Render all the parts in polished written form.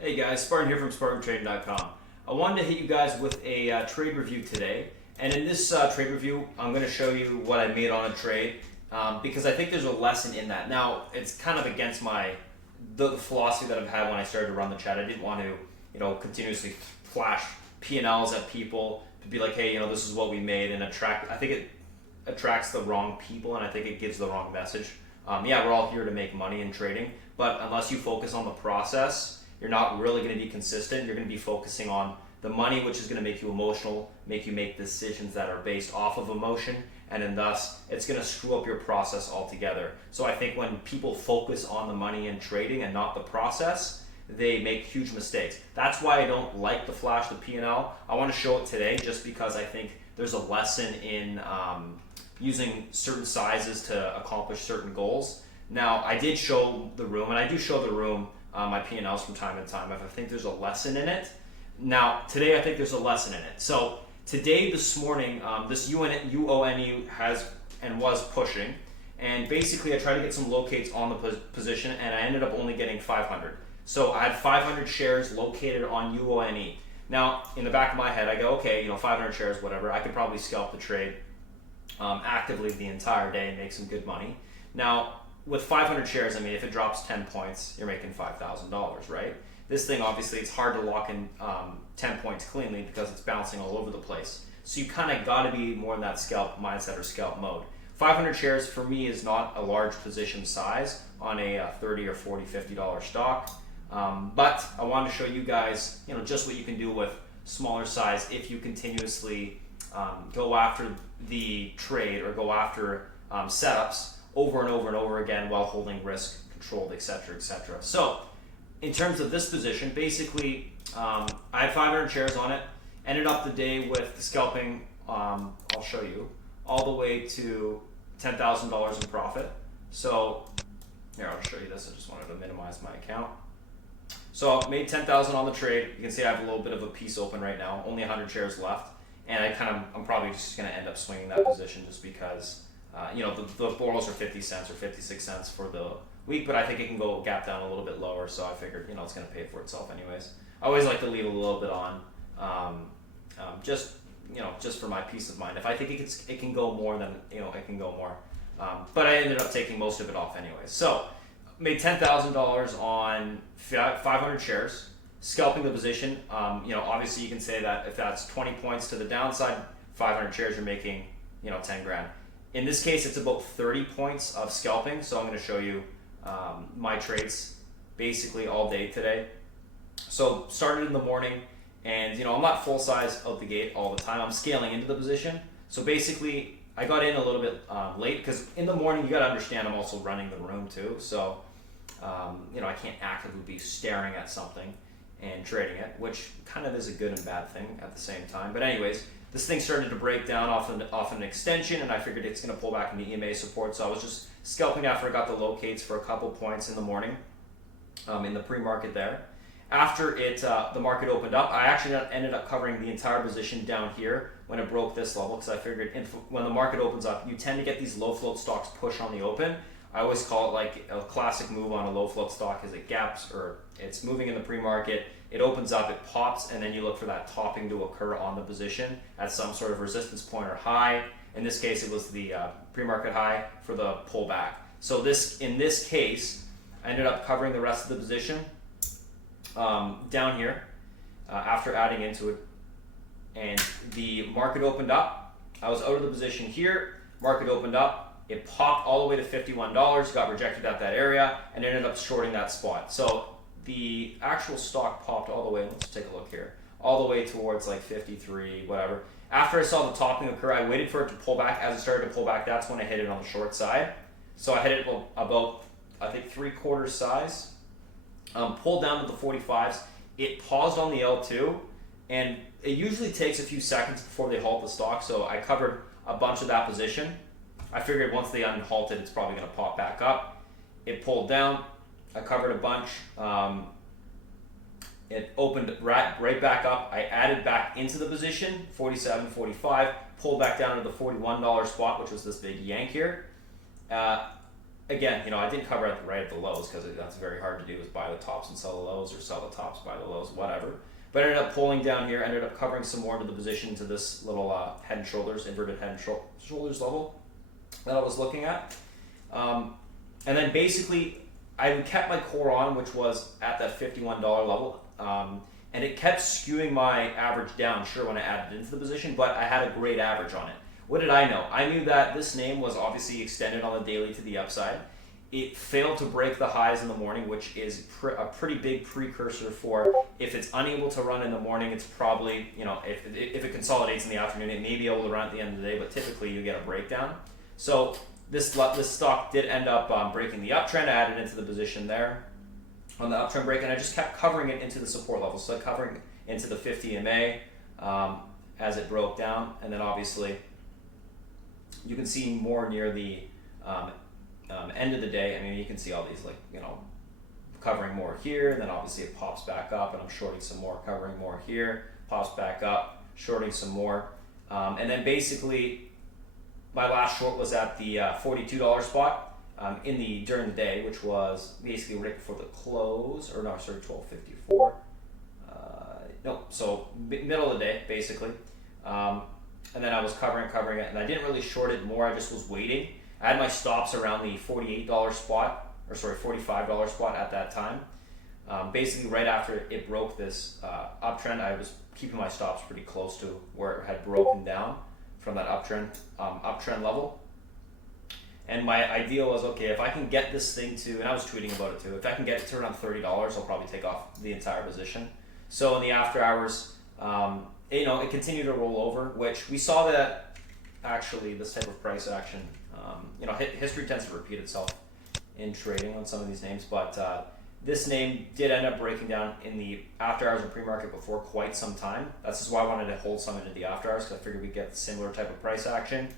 Hey guys, Spartan here from SpartanTrading.com. I wanted to hit you guys with a trade review today, and in this trade review, I'm going to show you what I made on a trade because I think there's a lesson in that. Now, it's kind of against the philosophy that I've had when I started to run the chat. I didn't want to, continuously flash P&Ls at people to be like, hey, this is what we made, and I think it attracts the wrong people, and I think it gives the wrong message. Yeah, we're all here to make money in trading, but unless you focus on the process, you're not really going to be consistent. You're going to be focusing on the money, which is going to make you emotional, make you make decisions that are based off of emotion, and then thus it's going to screw up your process altogether. So I think when people focus on the money in trading and not the process, they make huge mistakes. That's why I don't like to flash the P&L. I want to show it today just because I think there's a lesson in using certain sizes to accomplish certain goals. Now, I did show the room, and I do show the room my P&Ls from time to time if I think there's a lesson in it. Now, today I think there's a lesson in it. So today, this morning, this UONE has and was pushing, and basically I tried to get some locates on the position, and I ended up only getting 500. So I had 500 shares located on UONE. Now, in the back of my head, I go, okay, 500 shares, whatever. I could probably scalp the trade actively the entire day and make some good money. Now, with 500 shares, if it drops 10 points, you're making $5,000, right? This thing, obviously, it's hard to lock in 10 points cleanly because it's bouncing all over the place. So you kind of got to be more in that scalp mindset or scalp mode. 500 shares for me is not a large position size on a $30 or $40, $50 stock. But I wanted to show you guys, just what you can do with smaller size if you continuously go after the trade or go after setups over and over and over again while holding risk controlled, etc., etc. So in terms of this position, basically I had 500 shares on it, ended up the day with the scalping, I'll show you, all the way to $10,000 in profit. So here, I'll show you this. I just wanted to minimize my account. So I made 10,000 on the trade. You can see I have a little bit of a piece open right now, only 100 shares left, and I'm probably just going to end up swinging that position just because the borrows are 50 cents or 56 cents for the week, but I think it can go gap down a little bit lower, so I figured it's going to pay for itself anyways. I always like to leave a little bit on, just for my peace of mind. If I think it can go more, then it can go more. But I ended up taking most of it off anyways. So made $10,000 on 500 shares, scalping the position. Obviously you can say that if that's 20 points to the downside, 500 shares, you're making 10 grand. In this case, it's about 30 points of scalping, so I'm going to show you my trades basically all day today. So started in the morning, and I'm not full size out the gate all the time. I'm scaling into the position. So basically, I got in a little bit late because in the morning, you got to understand I'm also running the room too. So I can't actively be staring at something and trading it, which kind of is a good and bad thing at the same time. But anyways, this thing started to break down off an extension, and I figured it's going to pull back into EMA support. So I was just scalping after I got the locates for a couple points in the morning in the pre-market there. After the market opened up, I actually ended up covering the entire position down here when it broke this level because I figured when the market opens up, you tend to get these low float stocks push on the open. I always call it like a classic move on a low float stock is it gaps or it's moving in the pre-market, it opens up, it pops, and then you look for that topping to occur on the position at some sort of resistance point or high. In this case, it was the pre-market high for the pullback. So in this case, I ended up covering the rest of the position down here after adding into it. And the market opened up. I was out of the position here. Market opened up. It popped all the way to $51, got rejected at that area, and ended up shorting that spot. So the actual stock popped all the way, let's take a look here, all the way towards like 53, whatever. After I saw the topping occur, I waited for it to pull back. As it started to pull back, that's when I hit it on the short side. So I hit it about, I think, 3/4 size, pulled down to the 45s. It paused on the L2, and it usually takes a few seconds before they halt the stock, so I covered a bunch of that position. I figured once they unhalted, it's probably going to pop back up. It pulled down. I covered a bunch. It opened right back up. I added back into the position, 47, 45, pulled back down to the $41 spot, which was this big yank here. again, I didn't cover it right at the lows because that's very hard to do, is buy the tops and sell the lows, or sell the tops, buy the lows, whatever. But I ended up pulling down here, ended up covering some more into the position to this little head and shoulders, inverted head and shoulders level that I was looking at. And then basically, I kept my core on, which was at that $51 level. And it kept skewing my average down, sure, when I added into the position, but I had a great average on it. What did I know? I knew that this name was obviously extended on the daily to the upside. It failed to break the highs in the morning, which is a pretty big precursor for if it's unable to run in the morning, it's probably, if it consolidates in the afternoon, it may be able to run at the end of the day, but typically you get a breakdown. So this stock did end up breaking the uptrend. I added into the position there on the uptrend break, and I just kept covering it into the support level. So covering into the 50 EMA as it broke down, and then obviously you can see more near the end of the day. I mean, you can see all these, covering more here, then obviously it pops back up, and I'm shorting some more, covering more here, pops back up, shorting some more, and then basically my last short was at the $42 spot during the day, which was basically right before the close, or no, sorry, 12:54. So middle of the day, basically. And then I was covering it, and I didn't really short it more, I just was waiting. I had my stops around the $45 spot at that time. Basically right after it broke this uptrend, I was keeping my stops pretty close to where it had broken down from that uptrend level. And my idea was, okay, if I can get this thing to, and I was tweeting about it too, if I can get it to around $30, I'll probably take off the entire position. So in the after hours, it continued to roll over, which we saw that actually this type of price action, history tends to repeat itself in trading on some of these names, but this name did end up breaking down in the after hours and pre-market before quite some time. That's just why I wanted to hold some into the after hours, because I figured we'd get similar type of price action.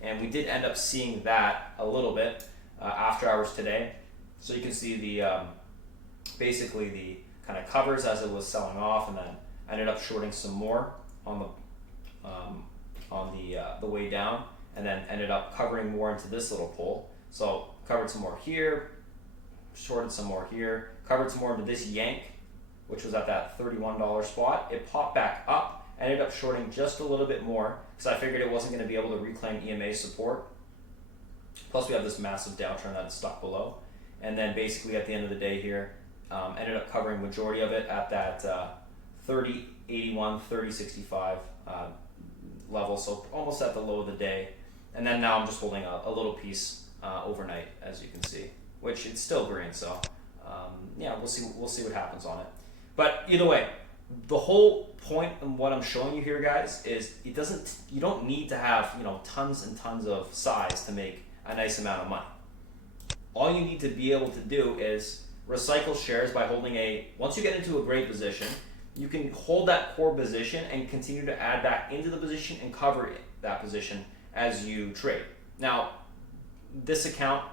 And we did end up seeing that a little bit after hours today. So you can see the basically the kind of covers as it was selling off, and then I ended up shorting some more on the way down, and then ended up covering more into this little pull. So covered some more here, shorted some more here, covered some more into this yank, which was at that $31 spot. It popped back up. I ended up shorting just a little bit more because I figured it wasn't going to be able to reclaim EMA support. Plus we have this massive downturn that's stuck below. And then basically at the end of the day here, ended up covering majority of it at that 30.81, 30.65 level, so almost at the low of the day. And then now I'm just holding a little piece overnight, as you can see, which it's still green. So we'll see what happens on it. But either way, the whole point of what I'm showing you here, guys, is you don't need to have tons and tons of size to make a nice amount of money. All you need to be able to do is recycle shares by holding once you get into a great position, you can hold that core position and continue to add back into the position and cover that position as you trade. Now, this account,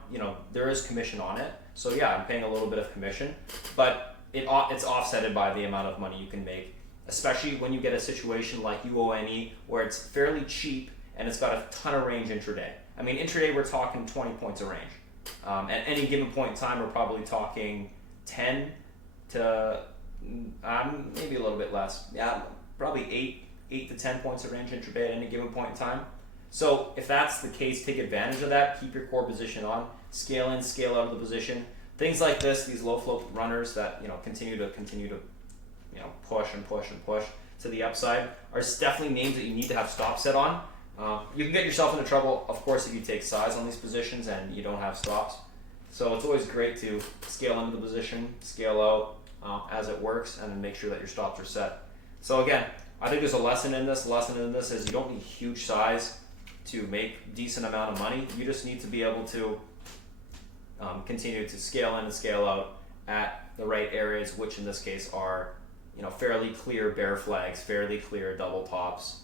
there is commission on it, so yeah, I'm paying a little bit of commission, but it's offsetted by the amount of money you can make, especially when you get a situation like UONE where it's fairly cheap and it's got a ton of range intraday. I mean, intraday we're talking 20 points of range. At any given point in time, we're probably talking 10 to maybe a little bit less. Yeah, probably 8 to 10 points of range intraday at any given point in time. So if that's the case, take advantage of that. Keep your core position on. Scale in, scale out of the position. Things like this, these low float runners that continue to push and push and push to the upside, are definitely names that you need to have stop set on. You can get yourself into trouble, of course, if you take size on these positions and you don't have stops. So it's always great to scale into the position, scale out as it works, and then make sure that your stops are set. So again, I think there's a lesson in this. The lesson in this is you don't need huge size to make decent amount of money. You just need to be able to continue to scale in and scale out at the right areas, which in this case are fairly clear bear flags, fairly clear double tops,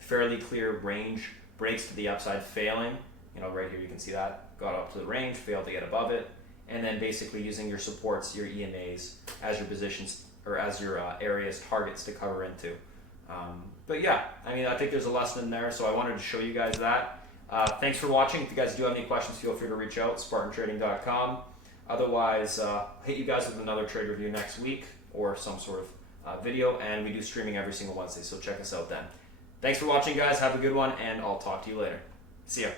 fairly clear range breaks to the upside failing. Right here you can see that got up to the range, failed to get above it, and then basically using your supports, your EMAs as your positions or as your areas, targets to cover into. But yeah, I mean, I think there's a lesson in there, so I wanted to show you guys that. Thanks for watching. If you guys do have any questions, feel free to reach out, SpartanTrading.com. Otherwise, hit you guys with another trade review next week or some sort of video, and we do streaming every single Wednesday, so check us out then. Thanks for watching, guys. Have a good one, and I'll talk to you later. See ya.